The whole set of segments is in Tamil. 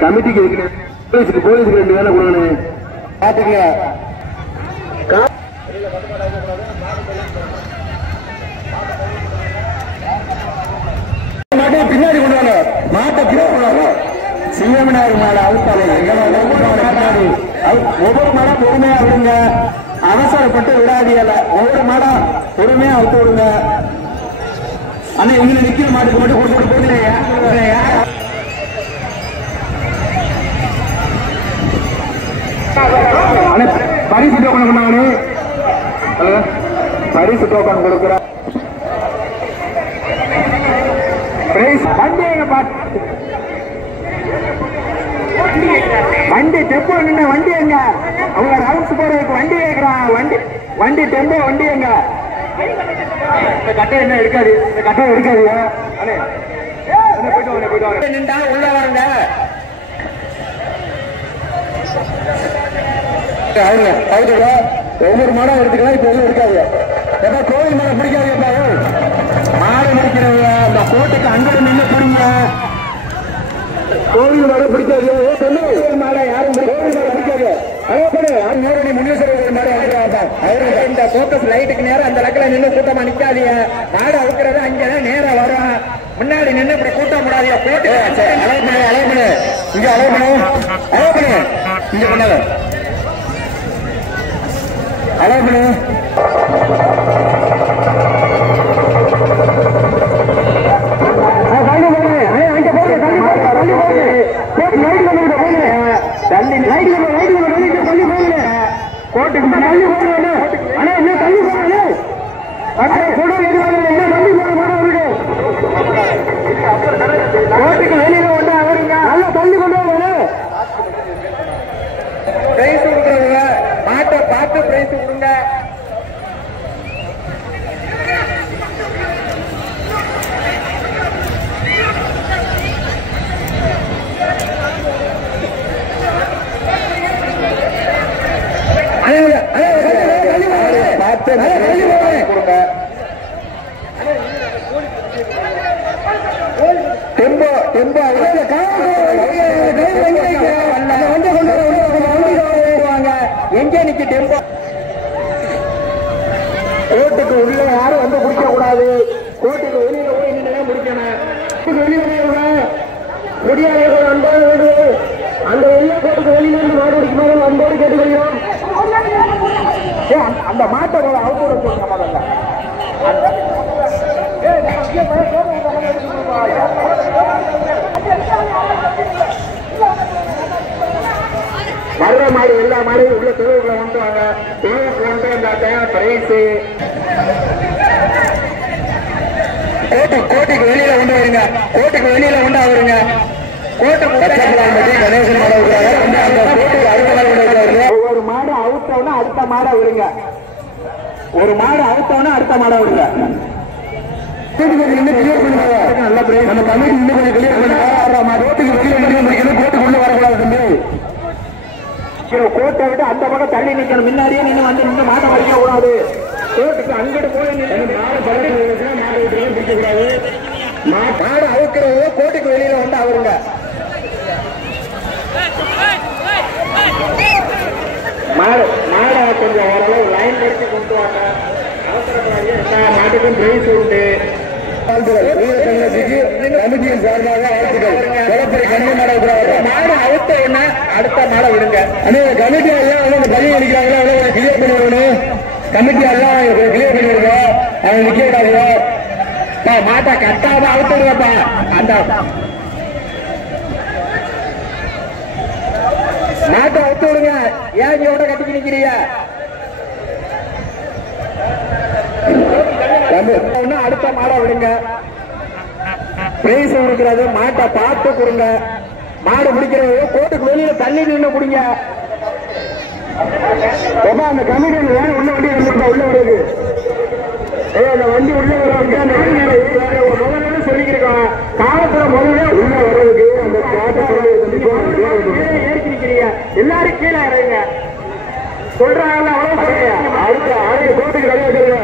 கமிட்டிக்கு போலீஸுக்கு 2 வேலை கொடுக்கணும். பாத்துக்க பின்னாடி கொண்டு மாட்டை சிவமனார் மாலை அவுத்தாலே ஒவ்வொரு மாடம் பொறுமையா விடுங்க. அவசரப்பட்டு விடாதீங்கல்ல. ஒவ்வொரு மாடம் பொறுமையா அவுத்து விடுங்க. ஆனா இவங்க நிக்கிற மாட்டுக்கு மட்டும் கொடுத்துட்டு போகலையா? பரிசு டோக்கன் கொண்டாங்க. பரிசு டோக்கன் கொடுக்குற வண்டி எங்க பாட்டு வண்டி டெம்போ நின்று வண்டி எங்க அவங்க ரவுண்ட்ஸ் போறதுக்கு வண்டி கேட்கிறான். வண்டி டெம்போ வண்டி எங்க இந்த கட்டை என்ன எடுக்காது. இந்த கட்டை எடுக்காது. நின்றா உள்ள வாங்க. ஒவ்வொரு மாடம் எடுத்துக்கலாம். இப்ப எதுவும் இருக்காது. ஏன்னா கோவில் மாடம் பிடிக்காது. மாடு முடிக்கிறவங்க அந்த கோட்டைக்கு அங்கிட்டு நின்று பிடிங்க. கோவில் மாடம் பிடிக்காது. மாடை யாரும் கோவில் மாடம் பிடிக்காது. இந்த போக்கஸ் லைட்டுக்கு நேரம் அந்த லக்கில நின்று கூட்டமா நிக்காதீங்க. மாடு அவுக்கிறது அங்கதான் நேரம் வரும். முன்னாடி நின்று இப்படி கூட்ட முடியாது. போட்டு இங்க அலைபணு இங்க பண்ணல அலைபணு கோட்டுக்கு தள்ளி போடுவாங்க. ஆனா என்ன தள்ளி போறாங்க? கோட்டுக்கு வெளியில கொண்டு அவருங்க நல்லா தள்ளி கொண்டு வாங்க. பிரைஸ் கொடுக்குறவங்க மாட்டை பார்த்து பிரைஸ் கொடுங்க. எங்கே நிக்க டெம்போ கோட்டுக்கு உள்ள யாரும் வந்து குடிக்க கூடாது. கோட்டுக்கு வெளியில போய் நின்று முடிக்கணும். முடியாதவர்கள் அன்போடு அந்த வெளியே கோட்டுக்கு வெளியில இருந்து மாடு குடிக்கும்போது அன்போடு கேட்டுக்கொள்கிறோம். அந்த மாட்டை அவுட்டோட போடுங்க. முதல்ல வர்ற மாடு எல்லா மாடையும் உள்ள தொழிலுக்குள்ள கொண்டு வாங்க. தொழிலுக்கு கொண்டு வந்தாக்க பிரைஸ் கோட்டுக்கு வெளியில கொண்டு வருங்க. கோட்டுக்கு வெளியில கொண்டு வருங்க. கணேசன் மாட ஒவ்வொரு மாடு அவுத்தவனா அடுத்த மாடை விடுங்க. ஒரு மாடு அவுத்தவனா அடுத்த மாடை விடுங்க. கோட்டுக்கு உள்ள வரக்கூடாது தம்பி. கோட்டை விட்டு அந்த பக்கம் தள்ளி நிக்கணும். முன்னாடியே நின்று வந்து நின்று மாட்டை வலிக்க கூடாது. கோட்டுக்கு அங்கிட்டு போய் பிடிக்கக்கூடாது. மாடு அவுக்கிறவங்க கோட்டுக்கு வெளியில வந்து அவருங்க. மாடை கொஞ்சம் ஓரளவு லைன் எடுத்து கொண்டு வாங்க. அவசரப்படாது. எல்லா மாட்டுக்கும் பிரைஸ் உண்டு. மாடு அவுத்த என்ன அடுத்த மாடை விடுங்க. கமிட்டி எல்லாம் பள்ளி அடிக்கிறாங்களா கிளியர் பண்ணிடணும். கமிட்டி எல்லாம் கிளியர் பண்ணிடுவோம். அவங்க நிக்க கூடாது. மாட்டை கட்டாம அவுத்துடுவாப்பா. அந்த மாட்டை அவுத்து விடுங்க. ஏன் இங்க கட்டிக்கு நிக்கிறீங்க? அடுத்த மாடை விடுங்க. பிரைஸ் கொடுக்கிறது மாட்டை பார்த்து கொடுங்க. மாடு பிடிக்கிறது கோட்டுக்கு வெளியில தள்ளி நின்று பிடிங்க. அந்த கமிட்டி ஏன் உள்ள வண்டி உள்ள வருது? அந்த வண்டி உள்ள வர்றவங்க முதல்ல சொல்லிக்கிறோம். காலத்துல முதல்ல உள்ள வர்றதுக்கு அந்த ஏறி நிக்கிறீங்க. எல்லாரும் கீழே இறங்க. சொல்றாங்க அடுத்த ஆறு கோட்டுக்கு கழிவு வச்சிருங்க.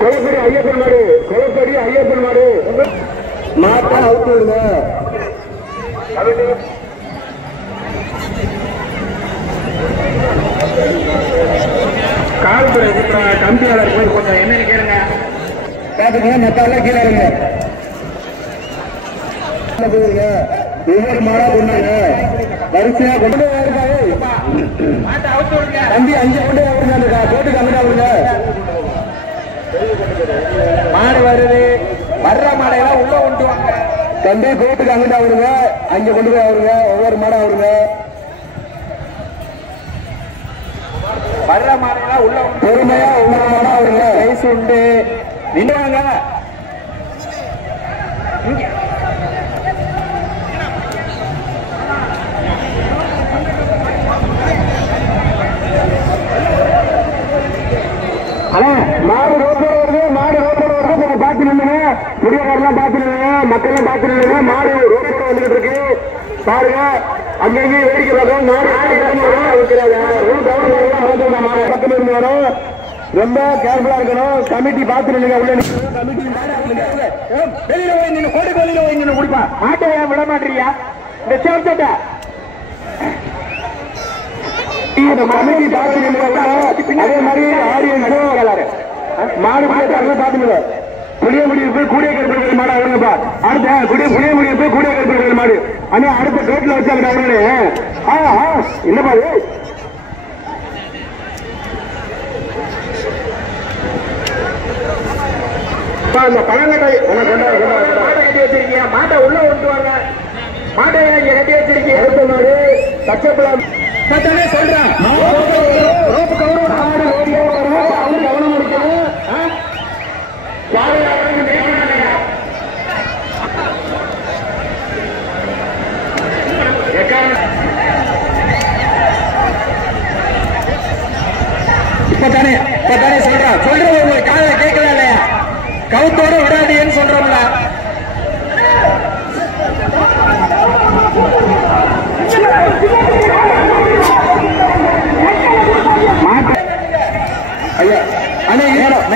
கொலப்படி ஐயப்பன் மாடு, கொலப்படி ஐயப்பன் மாடு மாட்டா அவுத்து விடுங்க. காவல்துறை கம்பியாளர் போய் கொஞ்சம் என்னன்னு கேளுங்க. பாத்துக்கோங்க, மத்தாலாம் கீழே இருங்க. ஒவ்வொரு மாடா கொண்டாங்க, வரிசையா கொண்டு இருக்காரு. தம்பி அஞ்சு கொண்டு வருங்க, போட்டுக்கு அங்கே வருங்க. மாடு வருது, வர்ற மாடையெல்லாம் உள்ள கொண்டு வாங்க. தம்பி கோட்டுக்கு அங்கிட்ட வருங்க, அங்க கொண்டு போய் அவருங்க. ஒவ்வொரு மாடா வருங்க. வர்ற மாடையெல்லாம் உள்ள பொறுமையா ஒவ்வொரு மாடா வருங்க. வயசு உண்டு, நின்றுவாங்க. மாடு ரோட்டோட வருது, மாடு ரோட்டோட வருது. கொஞ்சம் பார்த்து நில்லுங்க, குடியக்காரெல்லாம் பார்த்து நில்லுங்க, மக்கள்லாம் பார்த்து நில்லுங்க. மாடு ரோட்டோட வந்துகிட்டு இருக்கு பாருங்க. அங்கங்கே வேடிக்கை பார்க்கும். மாடு பக்கத்துல இருந்து வரும். ரொம்ப கேர்ஃபுல்லா இருக்கணும். கமிட்டி பார்த்து நில்லுங்க. உள்ள வெளியில போய் நின்று கோடி வெளியில போய் நின்று குடிப்பா. மாட்டை விட மாட்டீங்க இந்த சேர்த்த கமிட்டி பார்த்து நில்லுங்க. அதே மாதிரி ஆடியன்ஸ் மாடு பாத்துங்க. புளிய முடிவு கூடிய கருப்பர்கள் மாடு அவருங்கப்பா. அடுத்த புளிய முடிவு கூடிய கருப்பர்கள் மாடு ஆனா அடுத்த கேட்ல வச்சாங்க அவர்களே. என்னப்பா அந்த பழங்கட்டை மாட்டை கட்டி வச்சிருக்கீங்க. மாட்டை உள்ள விட்டுவாங்க. மாட்டை இங்க கட்டி வச்சிருக்கீங்க. அடுத்த மாடு தச்சப்பலாம் சொல்றேன். இப்பதானே சொல்றேன். சொல்றது காலையில கேட்கல இல்லையா? கவுத்தோட விடாதீன்னு சொல்றோம்ல. ஐயா அண்ணே நேரம்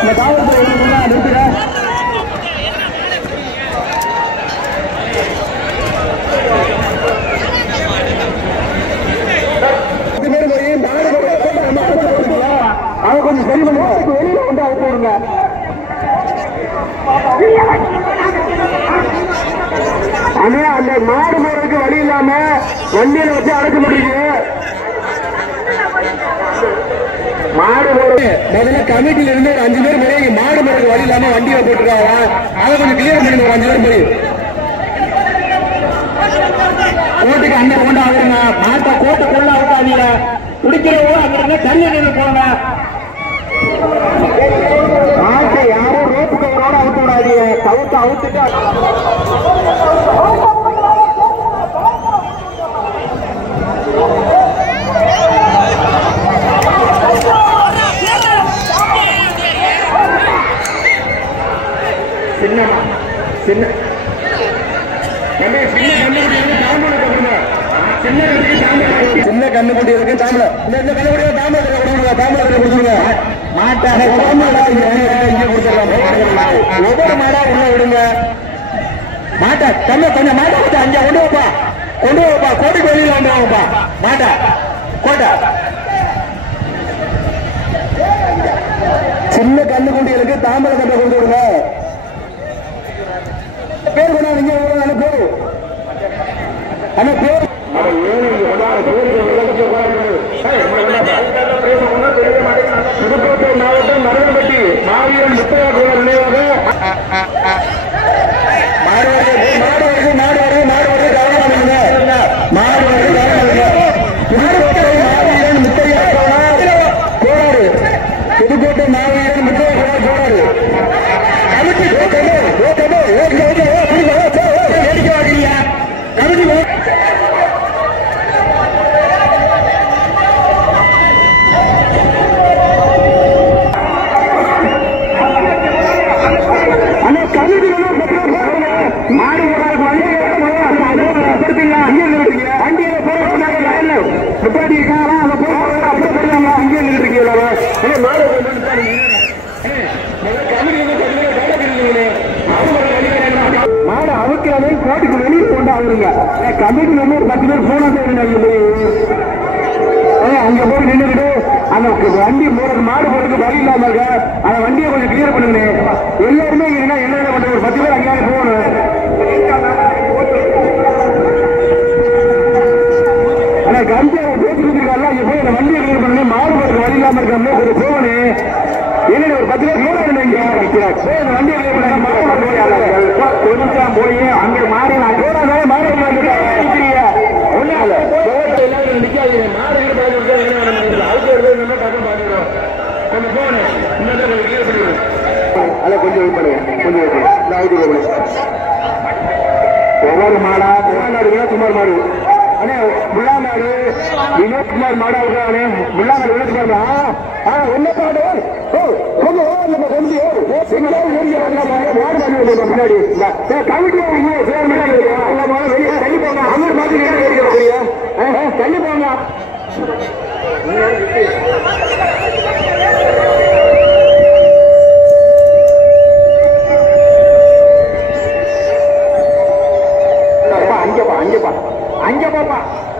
இந்த காவல்துறை நிறுத்துற. அவங்க கொஞ்சம் சரி பண்ணுங்க. வெளியில வந்து அவுத்து விடுங்க. ஆனா அந்த மாடு போறதுக்கு வழி இல்லாம வண்டியில வச்சு அடைக்க முடியுது. மாடு போறது முதல்ல கமிட்டியில இருந்து ஒரு 5 பேர் முறை மாடு போறதுக்கு வழி இல்லாம வண்டியில போட்டுருக்காங்க. அதை கொஞ்சம் கிளியர் பண்ணுங்க. ஒரு 5 பேர் போய் கோட்டுக்கு அண்ணன் கொண்டு ஆகுங்க. மாட்டை கோட்டுக்குள்ள அவுக்காதீங்க. குடிக்கிறவோ அங்க தண்ணி போங்க. மாட்டை யாரும் ரோப்பு கவரோட அவுத்து விடாதீங்க. கவுத்து அவுத்துட்டு சின்ன கண்ணுக்குட்டி இருக்கு. தாமலை இந்த கண்ணுக்குட்டியா தாமலை கொடுத்துருங்க. மாட்டாக இங்க கொடுத்துடலாம். ஒவ்வொரு மாடா உள்ள விடுங்க. மாட்டா கொஞ்சம் மாட்டா அங்க கொண்டு வைப்பா. கோட்டுக்கு வெளியில வந்து வாங்கப்பா. மாட்டா கோட்டை சின்ன கண்ணுக்குட்டிகளுக்கு தாமரை கட்டை கொடுத்து விடுங்க. பேர் கொண்டா நீங்க பேரு ஆனா பேர் புதுக்கோட்டை மாவட்டம் மருதம்பட்டி மாவீரன் முத்தையா நினைவாக மாடு புதுக்கோட்டை மாவீரன் முத்தையா கோளாறு. புதுக்கோட்டை மாவீரன் முத்தையா கோளாறு. இங்க போய் நின்றுட்டு அந்த வண்டி போறது மாடு போறதுக்கு வழி இல்லாம இருக்க அந்த வண்டியை கொஞ்சம் கிளியர் பண்ணுங்க. எல்லாருமே என்ன பண்றது, ஒரு 10 பேர் அங்கேயாவது போகணும். ஆனா கம்பி பேசிட்டு இருக்காங்க, இங்க போய் அந்த வண்டியை கிளியர் பண்ணி மாடு போறதுக்கு வழி இல்லாம இருக்காங்க, கொஞ்சம் போகணும். என்ன ஒரு 10 பேர் போகணும். வண்டியை கிளியர் பண்ண கொஞ்சம் போய் அங்க மாறி நான் மாறி ஒவ்வொரு மாடா வினோத்குமார் மாடு முள்ளாநாடு வினோத்குமார் மாடா இருக்கானே முள்ளாநாடு வினோத்குமார் ஒன்ன பாடு பின்னாடி கமிட்டி தள்ளி போங்க அமர் மாதிரி தள்ளி போங்க.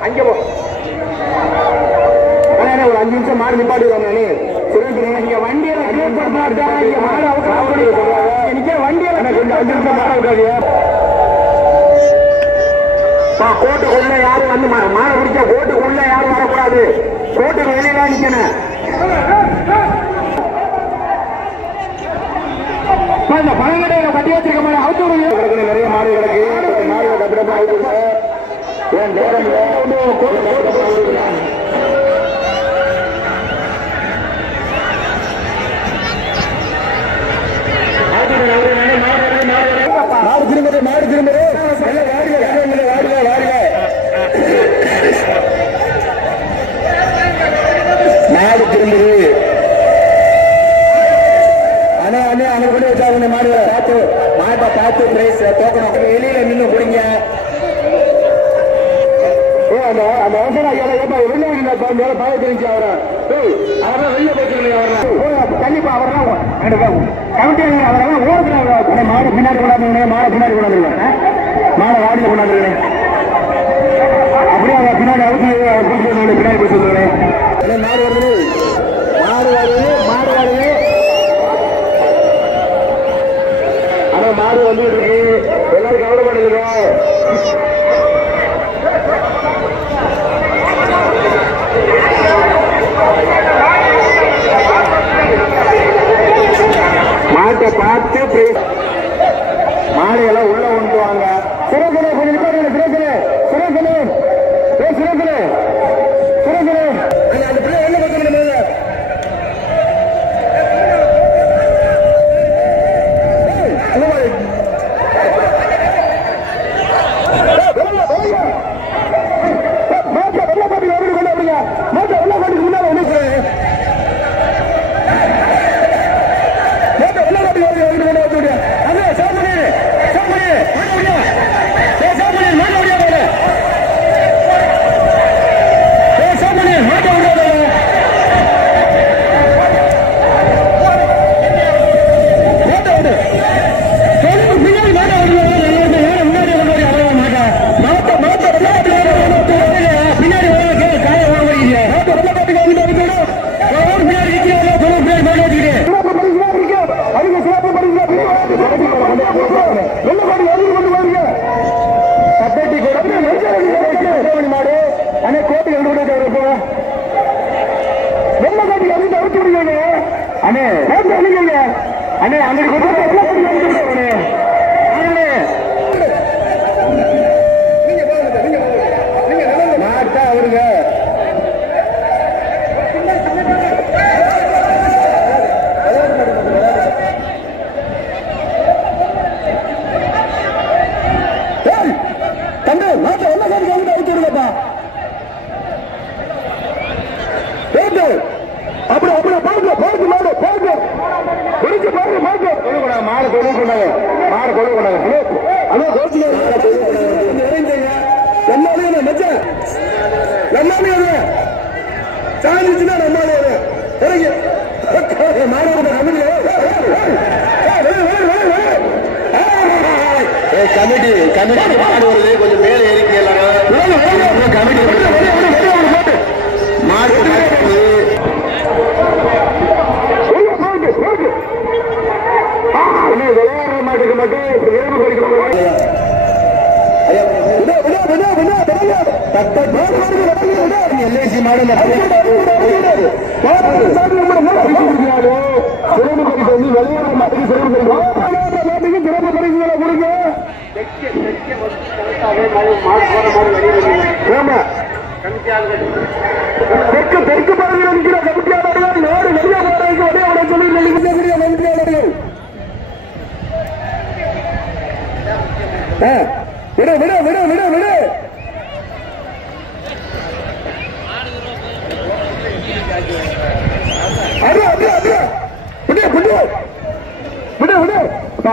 அங்கே போ ஒரு 5 நிமிஷம் மாடு நிப்பாட்டுவாங்க. நீங்க வண்டியில கோட்டுக்குள்ள யாரும் வந்து மாடு பிடிச்ச கோட்டுக்குள்ள யாரும் வரக்கூடாது. கோட்டுக்கு வெளியில நிக்கணும். பழங்கடையில கட்டி வச்சிருக்க மாதிரி அவுத்து நிறைய மாடு கிடக்கு. மாடு கட்டிடமா ஏன் நேரம் மாடு திரும்ப மாடு திரும்புது. ஆனா அங்க கொண்டு வச்சாங்க மாடு பார்த்து மாட்டை பார்த்து பிரைஸ் தோக்கணும். வெளியில நின்று பிடிங்க. அந்த வெளில பாய தெரிஞ்சு அவரெல்லாம் வெளில போச்சு கண்டிப்பா அவரெல்லாம் கமிட்டி அவரெல்லாம் ஓடுறாங்க. மாடு பின்னாடி கொண்டாந்து மாடை பின்னாடி கொண்டாந்து மாடை வாடியில கொண்டாந்துருக்கேன். அப்படியே அவங்க பின்னாடி அவுத்து பின்னாடி போய் சொல்லுவேன். மாடு வருது மாடு வருது மாடு வருது. ஆனா மாடு வந்து இருக்கு. எல்லாரும் கவலைப்படுங்க. மாட்டை பார்த்து மாடுகளை உள்ள கொண்டு வாங்க. சிறகனே கொஞ்சம் சிறகனே சிறகனே சிறகனே சிறகனே அந்த பிள்ளை என்ன பண்றது? கமிட்டி கொஞ்சம் மேலே ஏறிக்கலாம். மாடு எல்ஐசி மாடு தெற்கு பகுதியில் இருக்கிற கமிட்டியாளர்கள் நாடு வெளியே போறதுக்கு ஒரே ஒரு சொல்லி நெல்லிக்கூடிய கமிட்டியாளர்கள் விடு விடு விடு விடு விடு விடு விடு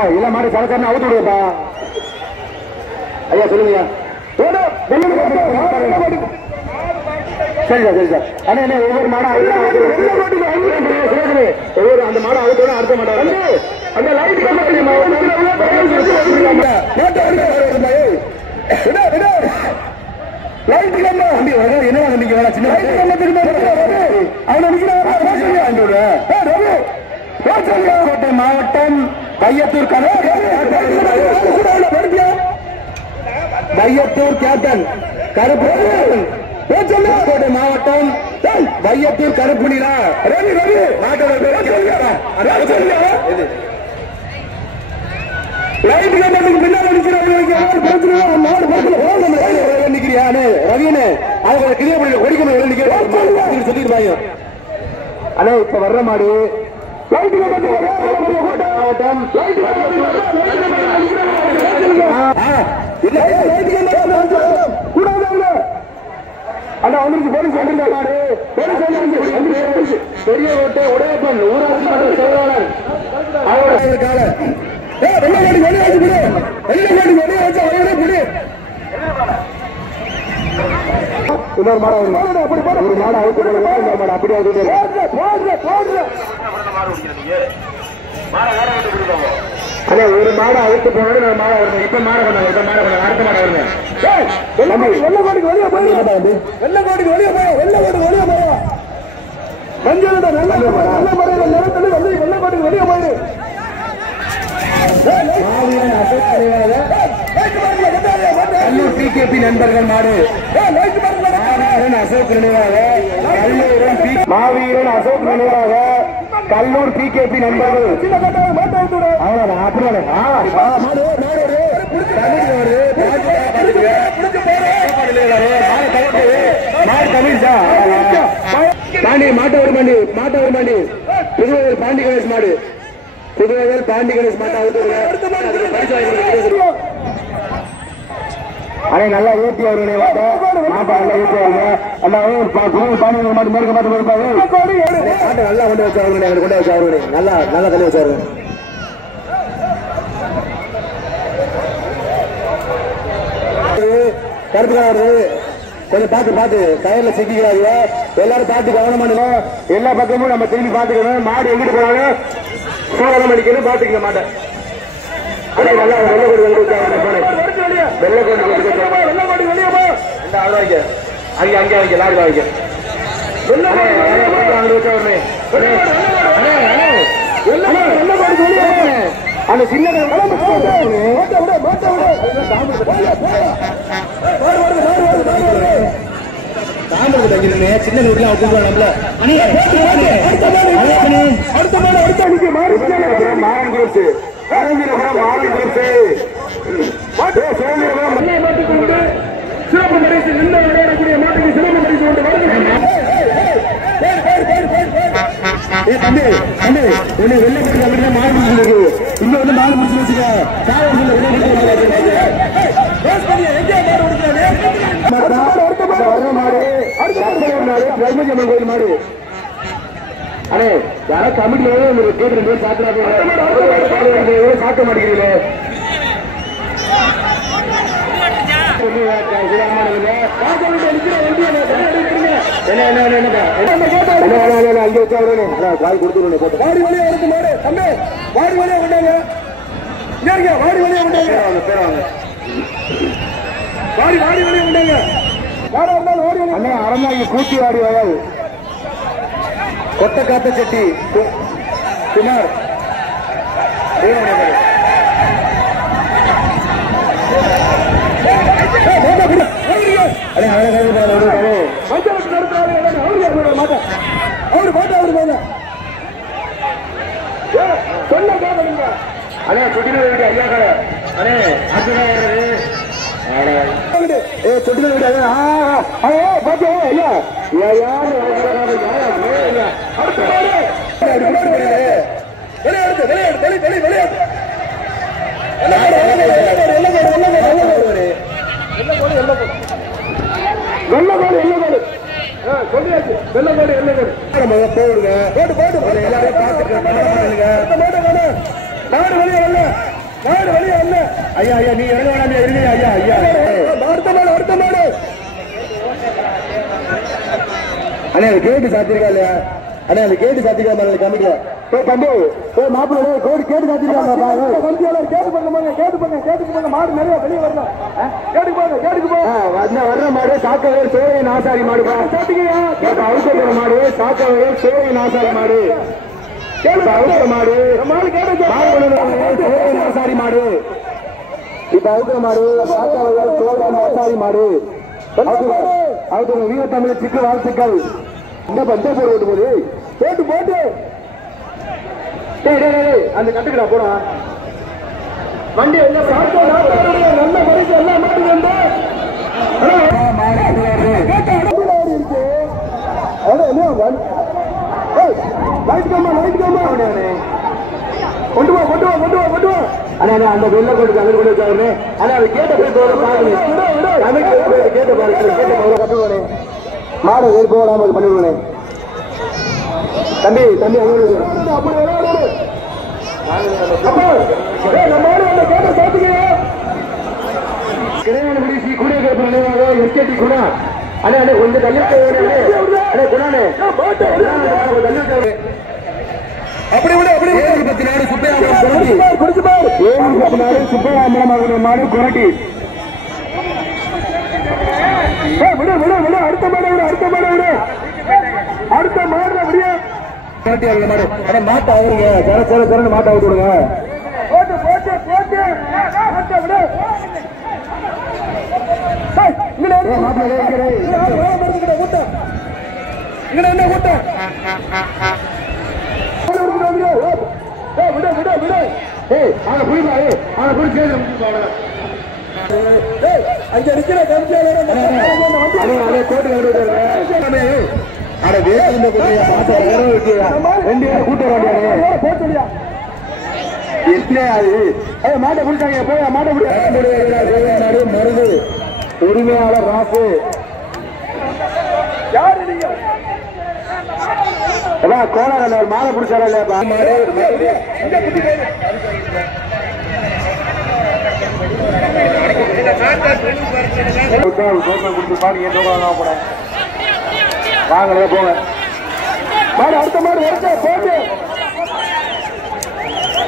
இல்ல மாடு சரக்காரன் அவுத்து விடுப்பா ஐயா சொல்லுங்க சரிதா சரிதா ஆனா என்ன ஒவ்வொரு மாடம் ஒவ்வொரு அந்த மாடம் அவுத்தோட அடுத்த மாடம் அந்த லைட் கோட்டை மாவட்டம் பையத்தூர் பையத்தூர் கேப்டன் கருப்பு கோட்டை மாவட்டம் பையத்தூர் கருப்பு நிலா ரவி ரவி அண்ணா இப்ப வர்ற மாடு அண்ணா வந்துருச்சு போலீஸ் வந்து மாடு பெரிய ஓட்டை உடையப்பன் ஊராட்சி மன்ற செயலாளர் இன்னொரு மாடு ஒரு மாடு அவுத்து இன்னொரு மாடு அப்படியே அண்ணா ஒரு மாடு அவுத்து போனது நான் மாடு வருங்க இப்ப மாடு பண்ணாங்க இப்ப மாடு பண்ணாங்க அடுத்த மாடு வருங்க வெள்ளக்கோட்டுக்கு வெளியே போய் வெள்ளக்கோட்டுக்கு வெளியே போய் வெள்ளக்கோட்டுக்கு வெளியே போய் மஞ்சள் நல்ல முறையில் நிலத்தில் வந்து வெள்ளக்கோட்டுக்கு வெளியே போயிடு பிகேபி நண்பர்கள் மாடு அசோக் நினைவாக மாவீரன் அசோக் நினைவாக கல்லூர் பிகேபி நண்பர்கள் மாட்ட ஒரு மண்டி புதுவையில் பாண்டி கணேஷ் மாடு புதுவையில் பாண்டி கணேஷ் மாட்டை அண்ணே நல்லா ஊட்டி வருவனே மாட்டை நல்லா ஊட்டி வருங்க அந்த பாண்டி மாட்டு மேற்க மாட்டு இருப்பாங்க நல்லா கொண்டு வச்சு வருவனே கொண்டு வச்சு வருவனே நல்லா நல்லா தள்ளி வச்சு வருவேன் கருப்பு காரு கொஞ்சம் பார்த்து கயர்ல சிக்கிக்கிறாங்க எல்லாரும் பார்த்து கவனமா எல்லா பக்கமும் நம்ம திரும்பி பார்த்துக்கணும் மாடு எங்கிட்டு போனாலும் சோழம் அடிக்கணும் பார்த்துக்க மாட்டேன் நல்லா வெள்ளக்கோடி வெளியே போ அங்கே வைக்க லாரி வைக்க அந்த சின்ன சின்ன சிறப்பு பரிசு நின்று விளையாடக்கூடிய மாட்டுக்கு சிறப்பு பரிசு கொண்டு வெள்ளை மாடு இங்க வந்து மாடு முடிச்சு வச்சுக்க கோயில் மாடு அண்ணே யாரோ கமிட்டி கேட்டு சாக்க மாட்டேங்கிறீங்களே அங்கே வச்சா காய் கொடுத்துருங்க வாடி வழியா இருக்கு மாடு தம்பி வாடி வழியா கொண்டாங்க வாடி வழியா கொண்டாங்க பேராங்க வாடி வழியா கொண்டாங்க அண்ணே அரண்மனை கூட்டி வாடி வராது கொத்த காத்த செட்டி குமார் அண்ணே சுட்டின வீடு ஐயா கடை அண்ணே அதுதான் சுட்டின வீடு பாத்தியா ஐயா ஐயா ஐயா நீ இறங்க வேணாம் இருங்க ஐயா ஐயா அடுத்த மாடு அண்ணே அது கேட்டு சாத்திருக்கா இல்லையா அண்ணே அது கேட்டு சாத்திருக்கா கமிட்டியா தம்பி மாப்பிள்ள கேட்டு சாத்திருக்காங்க மாடு நிறைய வெளியே வரலாம் கேட்டுக்கு போங்க வர்ற மாடு சாக்கவர் சோழ நாசாரி மாடு அவுசர மாடு சாக்கவர் சோழ நாசாரி மாடு நாசாரி மாடு இப்ப அவுக்கிற மாடு சாக்கவர் சோழ நாசாரி மாடு வீர தமிழ் சிக்கு வாழ்த்துக்கள் இந்த பந்த போடு போட்டு அந்த கட்டுக்கடா போடா வண்டி நல்ல மறைக்கு எல்லாம் கொண்டு வா அண்ணா அந்த வெள்ள கோட்டுக்கு அங்க கொண்டு வச்சாரு ஆனா அது கேட்ட போய் கேட்ட பாருங்க மாடு வேறு போடாம பண்ணிடுவானே தம்பி கொஞ்சம் தள்ளி சுப்பராமரம் மாடு குரட்டி அடுத்த மாடு அப்படியே மாட்ட ஆகுறீங்க மாட்ட ஆகிட்டு விடுங்க என்ன கூட்டம் அங்க இருக்கிற மாட்டை பிடிச்சாங்க போய் மாட்டை மருந்து உரிமையாளர் ராசு யாரு நீங்க கோலார மாலை பிடிச்சாரா வாங்க போங்க மாடு அடுத்த மாடு போட்டு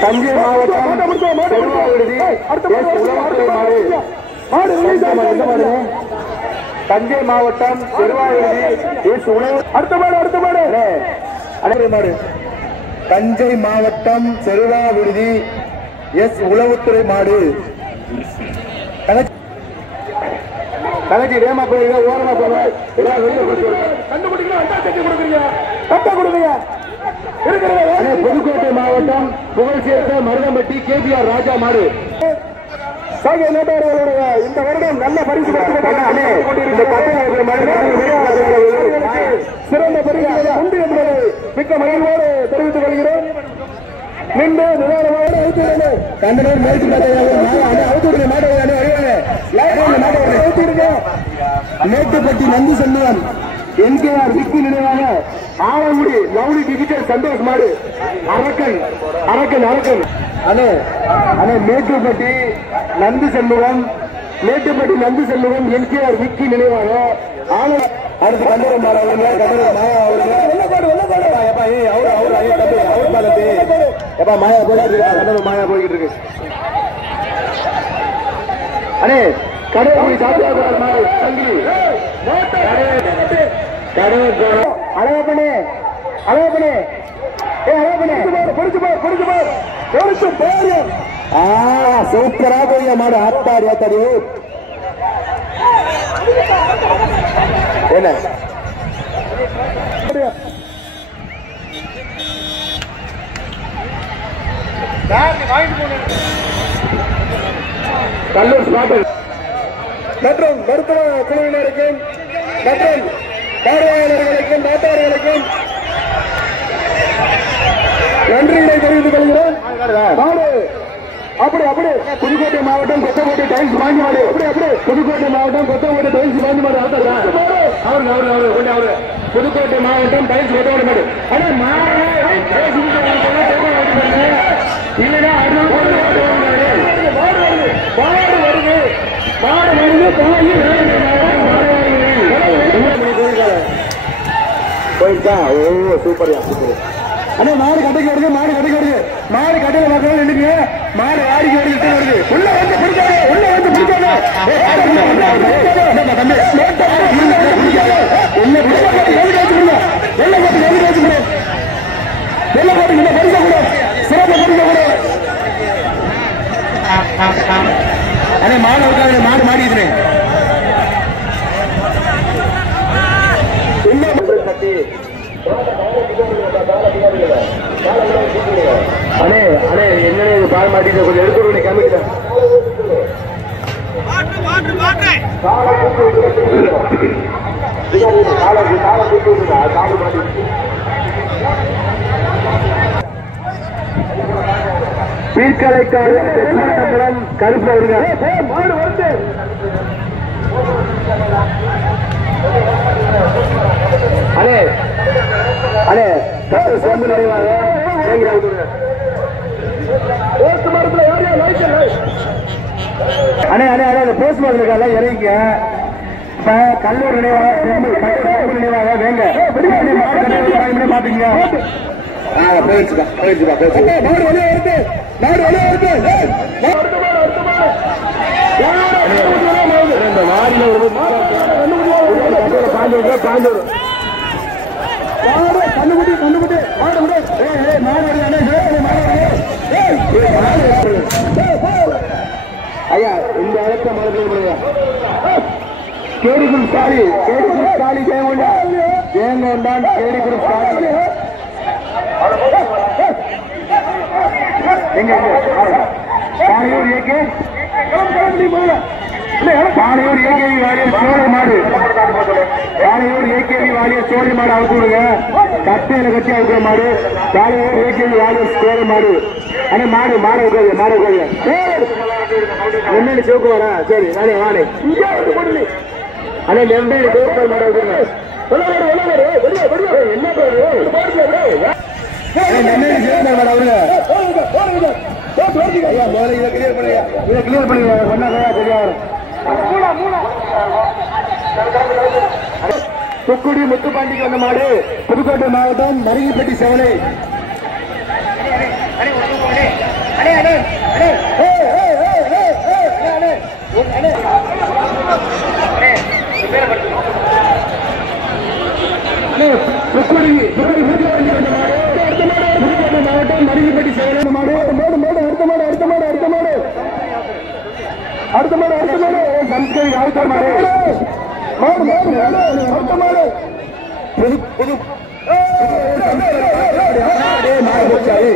தஞ்சை மாவட்டம் தஞ்சை மாவட்டம் அடுத்த மாடு தஞ்சை மாவட்டம் செல்வா விடுதி எஸ் உளவுத்துறை மாடு தங்கச்சி வேமா போயிருங்க ஓரமா போங்க புதுக்கோட்டை மாவட்டம் புகழ் சேர்த்த மருதம்பட்டி கேபிஆர் ராஜா மாடு இந்த வருடம் நல்ல பரிசு சிறந்த பரிசு உண்டு என்பதை மிக்க மகிழ்வோடு தெரிவித்துக் கொள்கிறோம். நின்று நிதானமாக கண்டனோடு மேய்ச்சி மேட்டுப்பட்டி நந்தி செல்வம் என்கேஆர் விக்கி நினைவாக ஆலங்குடி லவ்லி டிஜிட்டல் சந்தோஷ் மாடு அரக்கன் அண்ணே மேட்டுப்பட்டி நந்தி செல்வம் என்கேஆர் விக்கி நினைவாக அடுத்து கண்டனம் மாயா போய்கிட்டு இருக்கு அண்ணே கடவுள் சூப்பரா போய் மாடு ஆத்தாடி என்ன கல்லூர் ஸ்பாட்டல் மற்றும் மருத்துவ குழுவினருக்கும் மற்றும் பார்வையாளர்களுக்கும் நாட்டாளர்களுக்கும் நன்றிகளை தெரிவித்துக் கொள்கிறோம். அப்படி அப்படி புதுக்கோட்டை மாவட்டம் கொத்தக்கோட்டை டைல்ஸ் வாங்கி மாடு அப்படி புதுக்கோட்டை மாவட்டம் கொத்தக்கோட்டை டைல்ஸ் வாங்கி மாடு அவரு புதுக்கோட்டை மாவட்டம் டைல்ஸ் கொத்தக்கோட்டை மாடு அதே மாடு இல்லைன்னா போயிருக்கா? ஓ சூப்பர்யா சூப்பர். ஆனா மாடு கட்டைக்கு வருது, மாடு கட்டைக்கு வருது, மாடு கட்டையில பார்க்கணும் இல்லைங்க, மாடு ஆடிக்கு வருது, வருது உள்ள வந்து பிடிக்காது, உள்ள வந்து பிடிக்காது, அதே மாடு இருக்காது, மாடு மாடிக்குது அண்ணே அண்ணே என்ன பால் மாட்டிட்டு கொஞ்சம் எடுத்து கம்மிக்கிட்ட பீர்க்கலைக்காடு கருப்பு வருங்க மாடு வருது. அண்ணே அண்ணே சொந்த நினைவாக அண்ணே அண்ணே அண்ணே அந்த போஸ்ட் மார்க் இறங்கிக்க. இப்ப கல்லூர் நினைவாக நினைவாக வேங்க மாட்டீங்க. போயிடுச்சுக்கா போயிடுச்சுக்கா நாடு வழியா இருக்கு, நாடு வழியா இருக்கு. இந்த வாரியில் பாஞ்சூர் கண்ணுக்குட்டி கண்ணுக்குட்டி மாடு ஐயா இந்த இடத்த மறுபடியா கேடிக்குள் ஸ்டாலி கேடிக்குள் ஸ்டாலி ஜெயங்கொண்டான் கேடிக்குள் ஸ்டாலி எங்க பானையூர் ஏகே பானையூர் ஏகேவி வாரியர் சோழ மாடு பானையூர் ஏகேவி வாரியர் சோழ மாடு அவுத்துடுங்க. கட்டையில கட்டி அவுக்குற மாடு பானையூர் ஏகேவி வாரியர் சோழ மாடு. ஆனா மாடு மாடு உட்காது மாடு உட்காது முன்னாடி சோக்கு வரா சரி நானே வானே ஆனா நெம்பேடி கோப்பல் மாடு அவுக்குங்க. என்ன பேரு நெம்பேடி சேர்ந்த மாடு அவருங்க கிளியர் பண்ணுங்க இதை கிளியர் பண்ணுங்க ஒன்னா தெரியாது. துக்குடி முத்துப்பாண்டிக்கு வந்த மாடு புதுக்கோட்டை மாவட்டம் மருங்கிப்பட்டி செவலை. துக்குடி முத்துப்பாண்டி வந்த மாடு புதுக்கோட்டை மாவட்டம் மருங்கிப்பட்டி செவலை மாடு. அடுத்த மாடு அடுத்த மாடு அடுத்த மாடு அடுத்த மாடு அடுத்த மாடு சம்ஸ்கரி ஆவுத்த மாடு மாடு மாடு அடுத்த மாடு புது புது மாடு போச்சாரு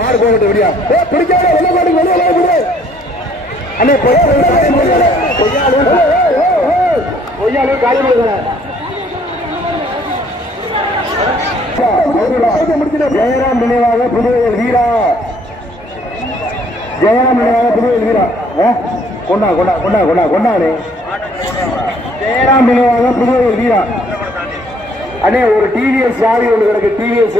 மாடு போகட்டு விடியா பிடிக்காத வெளியே மாடு வெளியே விடு அண்ணே பொய்யாலு காலி ஜெயராம் நினைவாக புதுவையில் வீரா ஜெயராம் நினைவாக புதுவையில் வீரா கொண்டா கொண்டா கொண்டா கொண்டா கொண்டாடு ஜெயராம் நினைவாக புதுவையில் வீரா. அண்ணே ஒரு டிவிஎஸ் சாவி ஒன்று கிடக்கு, டிவிஎஸ்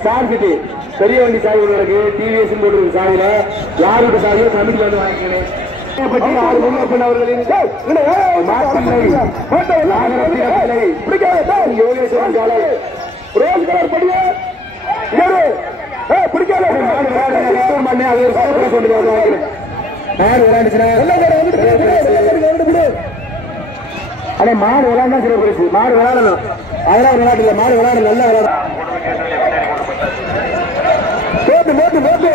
ஸ்டார் சிட்டி பெரிய வண்டி சாவி ஒன்று கிடக்கு, டிவிஎஸ் போட்டு சாவியில யாருக்கு சாவியோ கமிட்டி வந்து வாங்கிக்கிறேன். யோகேஸ்வரன் காலை ரோஸ் கலர் படியே பிடிக்காத அண்ணே மாடு விளையாண்டா சில பரிசு மாடு விளையாடணும் அதெல்லாம் விளையாட்டு மாடு விளையாட நல்லா விளையாடும். போட்டு போட்டு போட்டு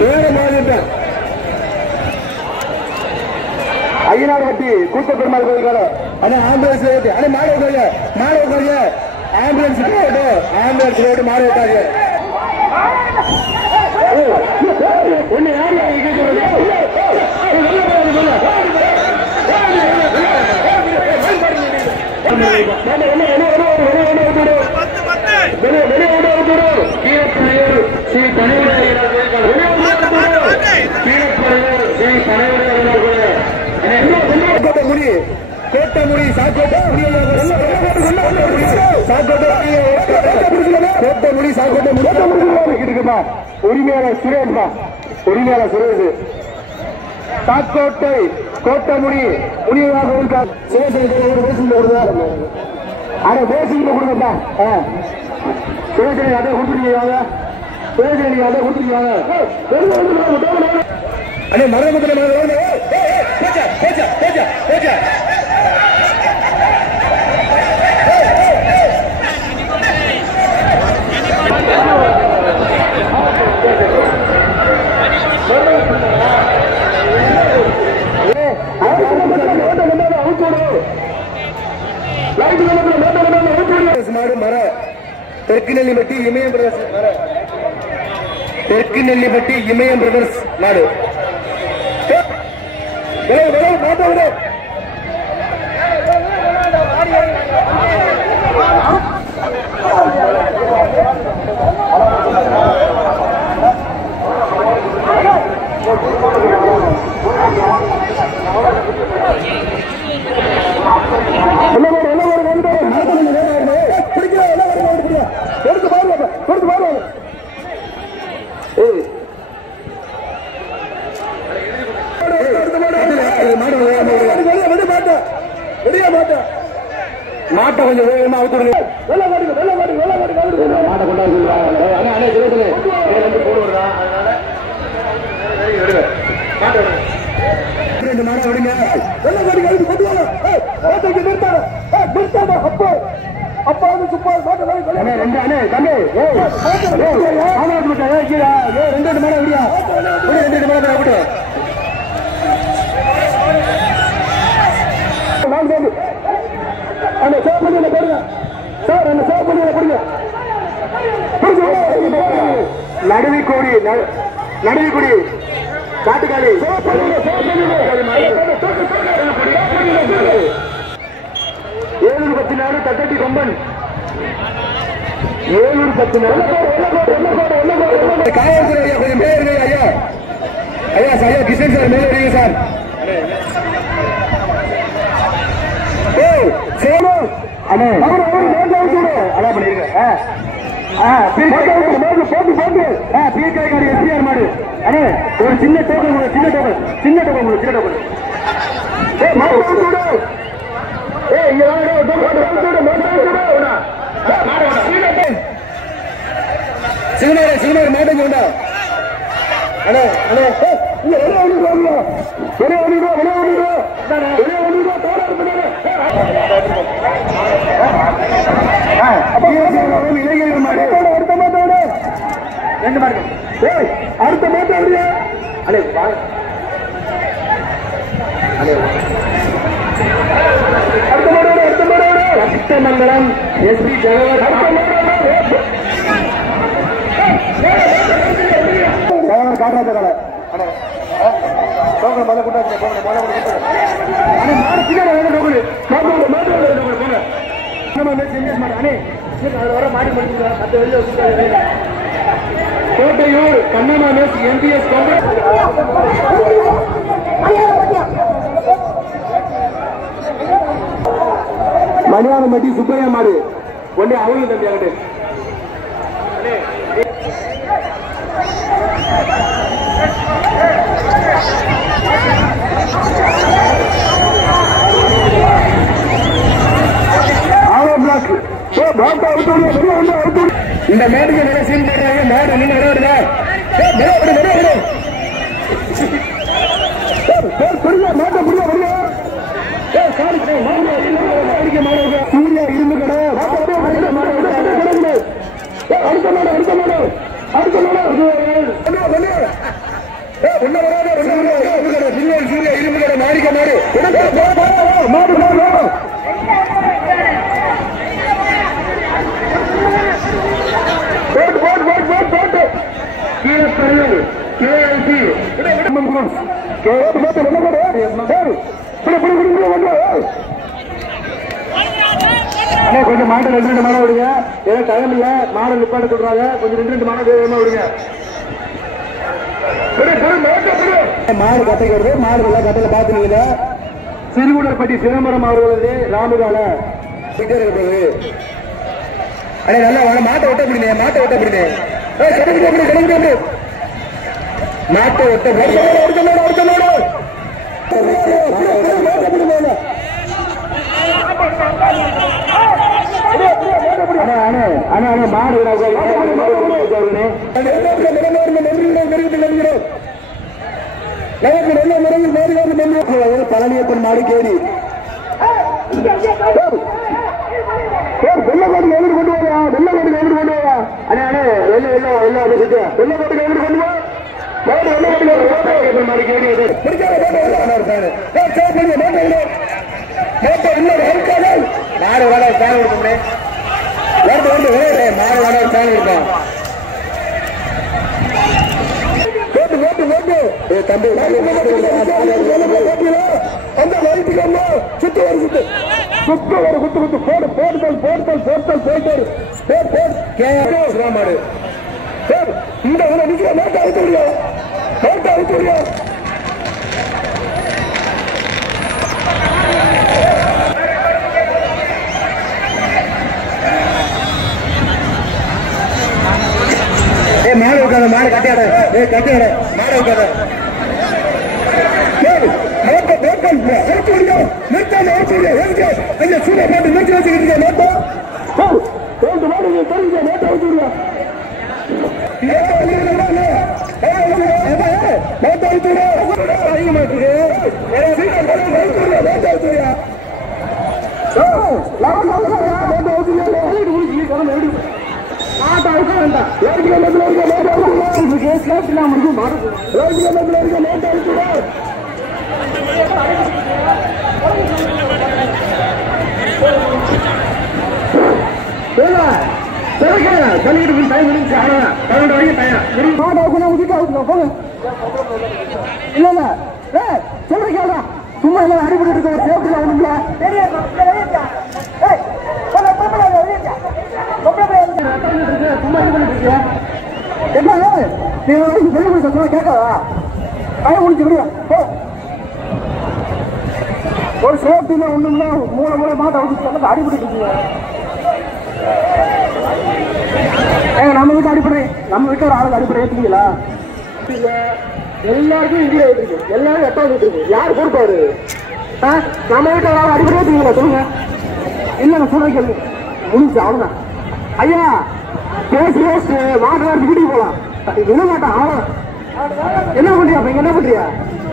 வேற ஐயனார்பட்டி கூத்த பெருமாள் கோயிலுக்கான ஆனா ஆம்புலன்ஸ் ஆனா மாடு உட்காருங்க ஆம்புலன்ஸ் ஆம்புலன்ஸ் ரோடு மாடு வைக்காது ஒண்ணு யாரு கோட்டமுடி உரிமையாளர் சுரேஷ்மா உரிமையாளர் சுரேஷ் சாக்கோட்டை கோட்டமுடி முனியாக அட பேசிக்கிட்டு கொடுங்கப்பா சுரேஷனை அதை கொடுத்துருக்கீங்க சுரேஷனை அதை கொடுத்துருக்கீங்க அண்ணே மரணத்துல தெற்கு நெல்லிப்பட்டி இமயம் பிரதர்ஸ் தெற்கு நெல்லிப்பட்டி இமயம் பிரதர்ஸ் நாடு மாட்டை கொஞ்சம் வேகமா அவுத்துருங்க மாட்டை கொண்டாந்து மாடை விடுங்க அப்பா வந்து சுப்பா ரெண்டு அண்ணே தம்பி ரெண்டு மாடை விடியா ரெண்டு மாடை விட்டு அந்த சேவப்பள்ளியில போடுங்க சார் அந்த சேவப்பள்ளியில போடுங்க நடுவிக்குடி காட்டுக்காளி ஏழூர் 14 தட்டட்டி கொம்பன் 714 காவல்துறை ஐயா கொஞ்சம் மேலே ஐயா ஐயா ஐயா கிருஷ்ணன் சார் மேலே இருக்கீங்க சார் ஒரு சின்ன டோக்கன் சின்ன டோக்கன் சிவனேரி மாட்டேங்க உண்டா அண்ணே அண்ணே ரெண்டு மாடு அடுத்த மாட்டு அப்படியா அலே அடுத்த மாடு சித்தமங்கலம் எஸ்பி காட்டுறாங்க மலை கூட்டாங்க கோட்டையூர் கண்ணம்மா மேஸ் எம்பிஎஸ் மணியானம்பட்டி சுப்பையா மாடு ஒன்னே அவங்களும் தம்பி அங்கிட்டு இந்த மேடுக்கு நிறைய சீன் போடுறாங்க மாடு நீங்க விளையாடுங்க மாட்ட முடியும் சூர்யா இருந்து கடை அடுத்த மாடு அண்ணே கொஞ்சம் மாடு 2 மாடம் விடுங்க. ஏதோ டைம் இல்ல, மாடு நிப்பாட்ட சொல்றாங்க. கொஞ்சம் 2 மாடம் வேகமா விடுங்க. மாடு கட்டைக்கு வருது. மாடு எல்லாம் கட்டையில பாத்துருக்கீங்க. சிறுகுடற்பட்டி சிதம்பரம் அவர்களது ராமுகால அண்ணே நல்லா வாங்க. மாட்டை ஒட்ட பிடிங்க. மாட்டை ஒட்ட பிடிங்க. மாட்டை ஒட்ட பழனியப்பன் மாடு கேடி வெள்ளக்கோட்டுக்கு எதிர்த்து கொண்டு போவா. வெள்ளக்கோட்டுக்கு எதிர்த்து கொண்டு போவா. அண்ணே அண்ணே வெள்ளக்கோட்டுக்கு எதிர்த்து கொண்டு வா. மாடு கேடி மாடு வேலை ஃபேன் கொடுக்க மாடு வேலை ஃபேன் கொடுக்கும். தம்பி அந்த லைட்டுக்கு சுத்து ஒரு சுத்து சுத்து ஒரு குத்து குத்து போடு போடுதல் போடுதல் போடுதல் போயிட்டாரு மாடு இந்த நிக்க நோட்டை அவுத்து முடியும். நோட்டை அவுத்து முடியும். மாடு உட்காத மாடு கட்டியாட கட்டியாட மாடு உட்காத சூட போட்டு நிறுத்தி வச்சுக்கிட்டு நோட்டா மாடு தெரிஞ்ச நோட்டை வச்சுருக்கா. சும்மா எல்லாம் அடிபட்டு இருக்க சேஃப்டில ஒண்ணுங்களா சும்மா இது பண்ணிட்டு இருக்கியா என்ன நீங்க சொல்ல கேட்காதா பயம் முடிச்சு விடுவா. ஒரு சேஃப்டில ஒண்ணுங்களா மூளை மாட்டை வந்து அடிபட்டு இருக்கீங்க. நம்ம வீட்டு அடிப்படை நம்ம வீட்டு ஒரு ஆளுக்கு அடிப்படை ஏற்றுங்களா? எல்லாருக்கும் இந்தியா இருக்கு. எல்லாரும் 8வது இருக்கு. யார் கொடுப்பாரு? நம்ம வீட்டு ஒரு ஆள் அடிப்படை ஏற்றுங்களா சொல்லுங்க. இல்ல நான் சொல்ல கேள்வி முடிஞ்சு அவ்வளவுதான். ஐயா பேசி பேசி மாட்டு வீட்டுக்கு போலாம். விட மாட்டான் அவன். என்ன பண்றியா? அப்ப என்ன பண்றியா?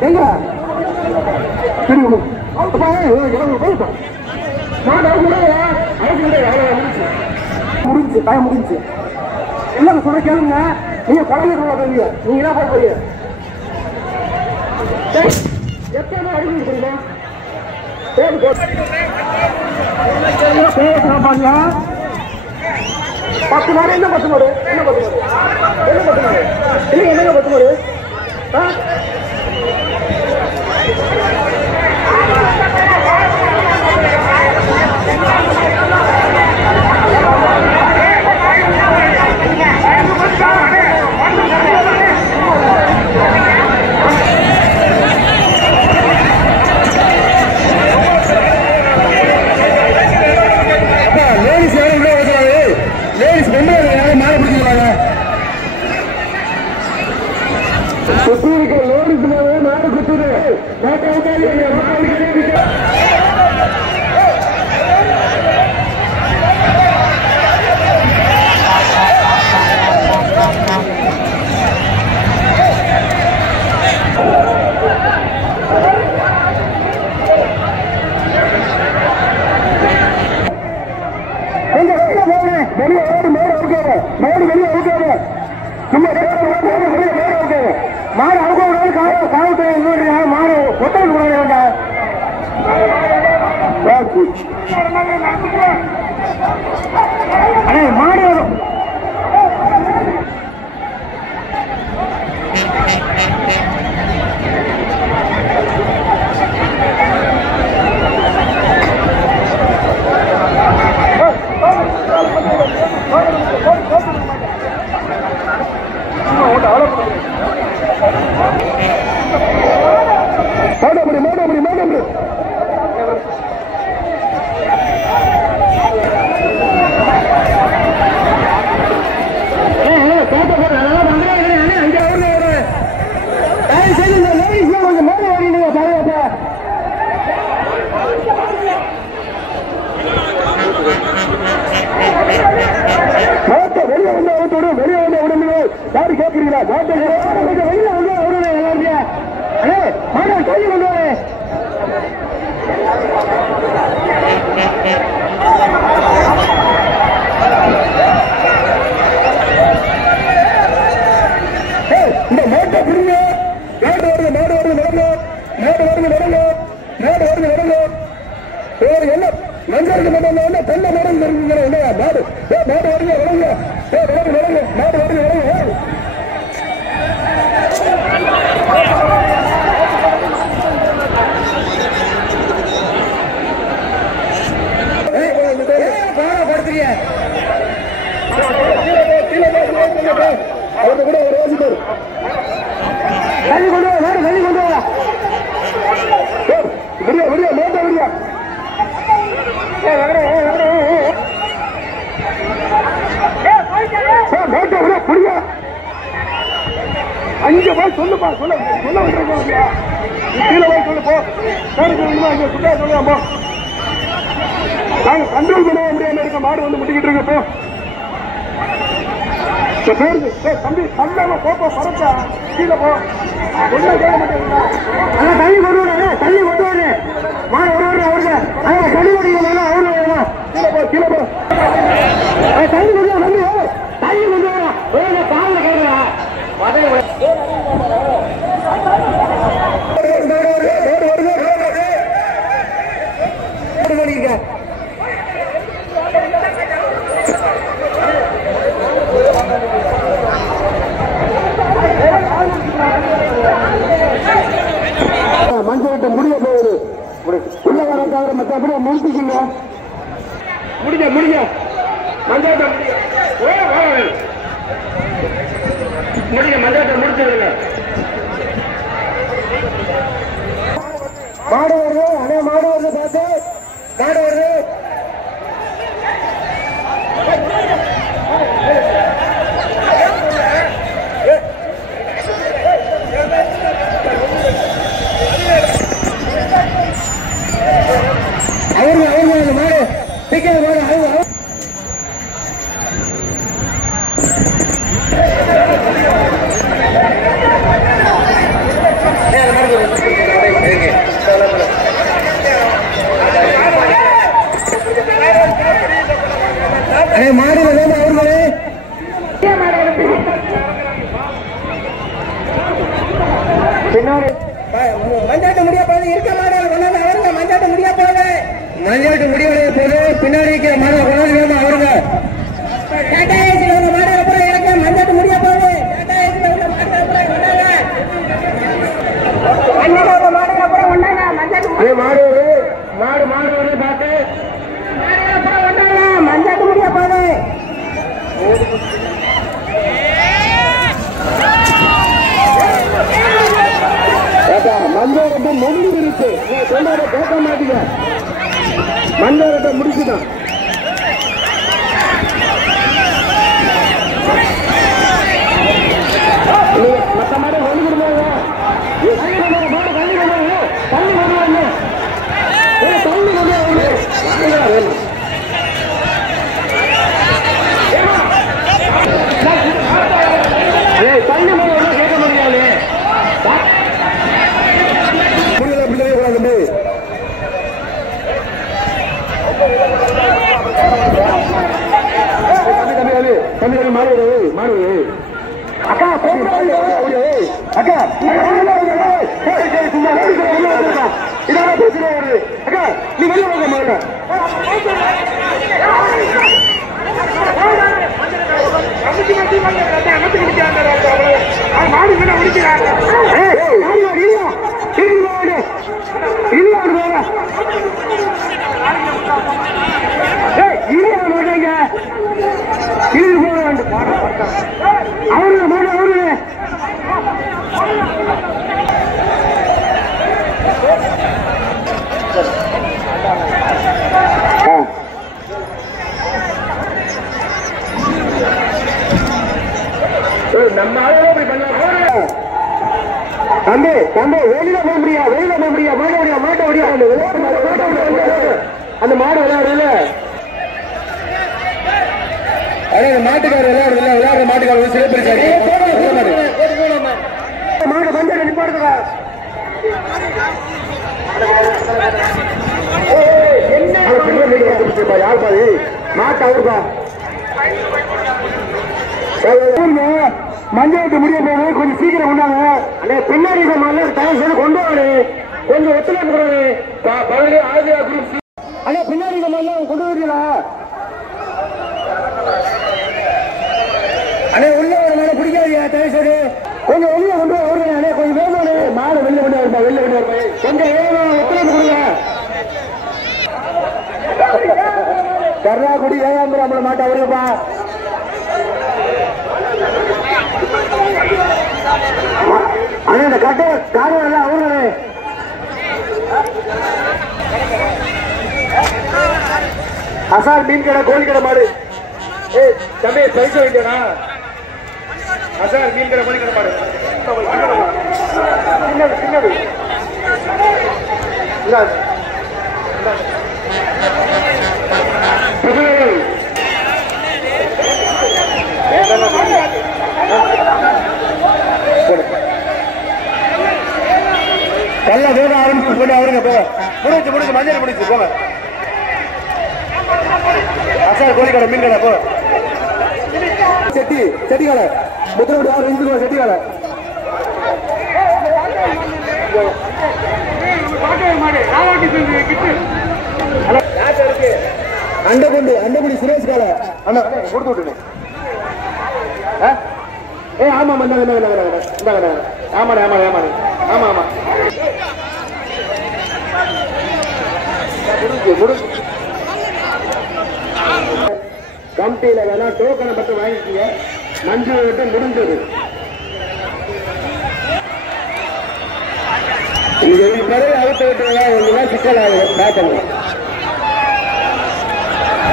எங்க சரி முடிஞ்சு டைம் முடிஞ்சு. இல்ல சொல்ல கேளுங்க. நீங்க குழந்தை போவீங்க. நீங்க என்ன போக போறீங்க? எத்தனை அடிக்க போறீங்க? 10 மாடு என்ன 10 மாடு என்ன 10 மாடு என்ன 10 மாடு இல்ல என்னங்க 10 மாடு மாடு அனுபவம் காவல்துறை மாடு ஒட்டல் மாடு மாட்டோட வெளியே வந்து உடனே யாரு கேட்கிறீங்களா வெளியில வந்து உடனே மாட்டை சொல்லி கொண்டு இந்த மாட்டை பிடிங்க. மாடு வருது மாடு வருது நடங்க மாடு வருது நடங்க மாடு வருது நடங்க என்ன மஞ்சள் என்ன தென்னை மரம் தெரிஞ்சுக்கிற இல்லையா மாடு மாடு வருங்க நடங்க நடங்க நடங்க மாடு வருது நடங்க அவங்க கூட ஒரு ரோஜி பேர் தள்ளி கொண்டு வா தள்ளி கொண்டு வா விடியா விடியா மேட்ட விடியா மேட்ட விட புரியா அங்க போய் சொல்லுப்பா சொல்ல சொல்ல விட்டுருக்கா கீழே போய் சொல்லு போ இங்க சுத்தா சொல்லலாம் போ நாங்க கண்ட்ரோல் பண்ண முடியாம இருக்க மாடு வந்து முட்டிக்கிட்டு இருக்க போ தம்பி தள்ளாம போப்போ பறப்பா கீழே போ ஒன்னும் கேட்க மாட்டேங்களா தள்ளி கொண்டு வரேன் தள்ளி கொண்டு வரேன் மாடு வருவாரு அவருக்கு தள்ளி கொண்டு அவரு கீழே போ கீழே போ தள்ளி கொண்டு வா தம்பி தள்ளி கொண்டு வரா காலில் கேட்கலாம் மஞ்சள் முடிய போகுது உள்ள வர தவிர மற்றபடி முடிச்சுக்கீங்க முடிஞ்ச முடிஞ்ச மஞ்சள் முடிஞ்ச மஞ்சள் முடிச்சதுங்க மாடு வருது அண்ணே மாடு வருது பார்த்து மாடு வருது அவங்க மாடு சீக்கிரம் மாடு அவங்க மாடு அவர்களே பின்னாடி மஞ்சாட்டு முடிய போகுது இருக்க மாடு அவருங்க மஞ்சாட்டு முடிய போகுது மஞ்சாட்டு முடிய போது பின்னாடி இருக்கிற மாடு கொண்டாந்து வேணும் அவருங்க டாடா ஏசில உள்ள மாடு அப்புறம் இறக்க மஞ்சாட்டு முடிய போகுது டாடா ஏசில உள்ள மாடு அப்புறம் கொண்டாங்க மஞ்சாட்டு மாடு அப்புறம் கொண்டாங்க மஞ்சாட்டு மாடு மாடு மாடு வந்து பார்த்து மாடு அப்புறம் கொண்டாங்க மஞ்சாட்டு முடிய போகுது மஞ்சள் முடிஞ்சு இருக்கு சொன்னதை கேட்க மாட்டீங்க மஞ்சள் முடிச்சுதான் மற்ற மாதிரி சொல்லி கொடுப்பாங்க தண்ணி கொண்டு கேட்க முடியாது தம்பி மாறு மாறு அக்கா அக்கா இதான பேசுற அக்கா நீ வெளியே வாங்க மாறு அவரு மாடு அவரு நம்ம ஆளுநர் இப்படி பண்ண தம்பி தம்பி வெளியில போக முடியாது வெளியில போக முடியாது மாட்ட முடியாது அந்த மாடு விளையாடுல மாட்டுக்காரர் விளையாடுற மாட்டுக்காரர் சிறப்பு மாடு பஞ்சம் நிப்பாடுறா யார் பாரு மாட்டு அவருப்பா மஞ்சள் வைக்க முடியும் கொஞ்சம் சீக்கிரம் கொண்டாங்க அண்ணே பின்னாடி தயவு செய்து கொண்டு வாரு கொஞ்சம் ஒத்துழைப்பு பழனி ஆதியா குரூப் அண்ணே பின்னாடி கொண்டு வரீங்களா அண்ணே உள்ள ஒரு மேல பிடிக்காதியா தயவு செய்து கொஞ்சம் வெளியே கொண்டு வருங்க அண்ணே கொஞ்சம் வேணும் மாடு வெளில கொண்டு வருப்பா வெளில கொண்டு வருப்பா கொஞ்சம் வேணும் ஒத்துழைப்பு கொடுங்க கருணாக்குடி ஏகாம்பரம் நம்மள மாட்டா வருங்கப்பா அண்ணே இந்த கட்ட காரணம் எல்லாம் அவங்களே அசார் மீன் கடை கோழி கடை மாடு தம்பி பைசா வேண்டியனா அசார் மீன் கடை கோழி கடை மாடு சின்னது சின்னது கல்ல வேக ஆரம்பிச்சு சொல்லி அவருங்க போ முடிச்சு மஞ்சள் முடிச்சு போங்க அசார் கோழிக்கடை மீன் கடை போ செட்டி கடை முத்திரோடு யார் இருந்து செட்டி கடை அண்டகுடி சுரேஷ் காலை அண்ணா கொடுத்து விட்டுங்க ஆமா ஆமா கமிட்டியில வேணா டோக்கனை மட்டும் வாங்கிக்கீங்க மஞ்சு விட்டு முடிஞ்சது அவுத்து விட்டு சிக்கல் ஆகும் பார்க்கணும்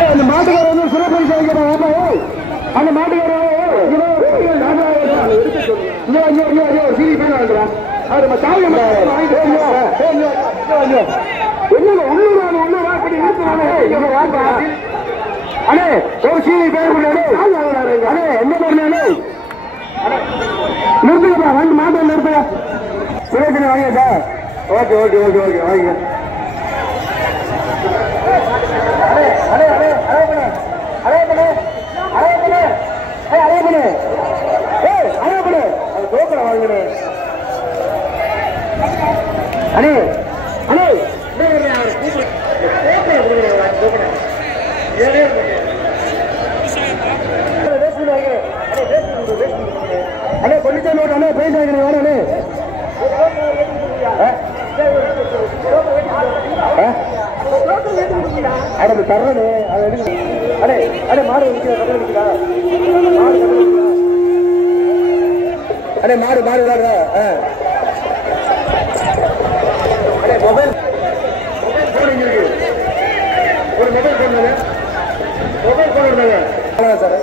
அந்த மாட்டுக்கார வந்து சிறப்பு செய்யணும் அந்த மாட்டுக்கார சீரி பேர் வாங்குறான் அவர் சாவியம் அண்ணே ஒரு சீரி பேர் அண்ணே என்ன பண்ணானே நிறுத்துக்கப்பா ரெண்டு மாதம் நிறுத்துங்க சுரேஷன் வாங்கியா ஓகே வாங்க கொஞ்சம் நோட் அண்ணே பேச வேணே அது தர்றனே அதை எடுக்க அடே மாடு அடே மாடு விளையாடுற அடே மொபைல் போன் இங்க இருக்கு ஒரு மொபைல் போன் இருந்தாங்க சார்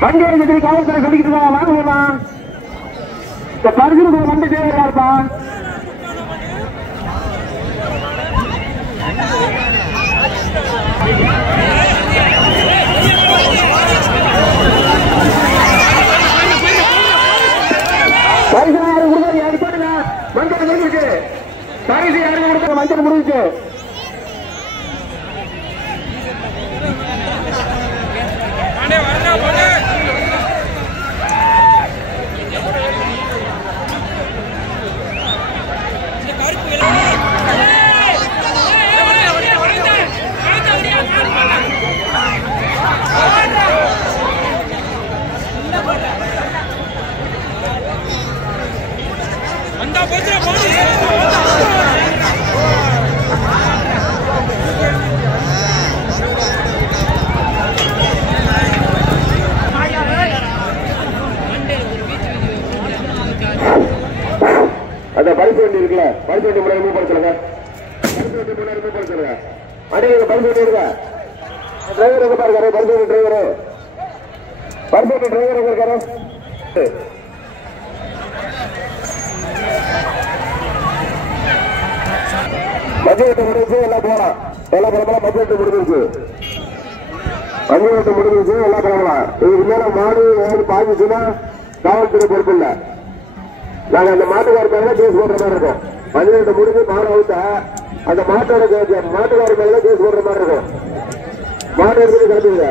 வண்டி எடுத்து காவல்துறை சொல்லிக்கிட்டு வாங்குவோமா இந்த பரிசுக்கு வண்டி தேவையா இருப்பான் பரிசு யாரும் கொடுக்காது யாரு போடுங்க மஞ்சள் முடிஞ்சிருக்கு பரிசு யாரும் கொடுக்க மஞ்சள் முடிஞ்சிருக்கு அந்த பரிசு வண்டி இருக்குல்ல பரிசு வண்டி முன்னாடி மூவ் பண்ண சொல்லுங்க பரிசு வண்டி முன்னாடி மூவ் பண்ண சொல்லுங்க அடே பரிசு வண்டி இருக்க டிரைவர் எங்க பாருங்க பரிசு வண்டி டிரைவர் எங்க இருக்காரு பட்ஜெட் முடிஞ்சு எல்லாம் போகலாம் எல்லாம் கிளம்பலாம் பட்ஜெட் முடிஞ்சிருச்சு 5 நிமிஷம் முடிஞ்சிருச்சு எல்லாம் கிளம்பலாம் இதுக்கு மேல மாடு ஏதாவது பாய்ச்சுன்னா காவல்துறை பொறுப்பு இல்லை நாங்க அந்த மாட்டுக்கார மேல கேஸ் போடுற மாதிரி இருக்கும் 5 நிமிஷம் முடிஞ்சு மாடு அவுத்தா அந்த மாட்டோட மாட்டுக்கார மேல கேஸ் போடுற மாதிரி இருக்கும் மாடு எடுத்துட்டு கிளம்புங்க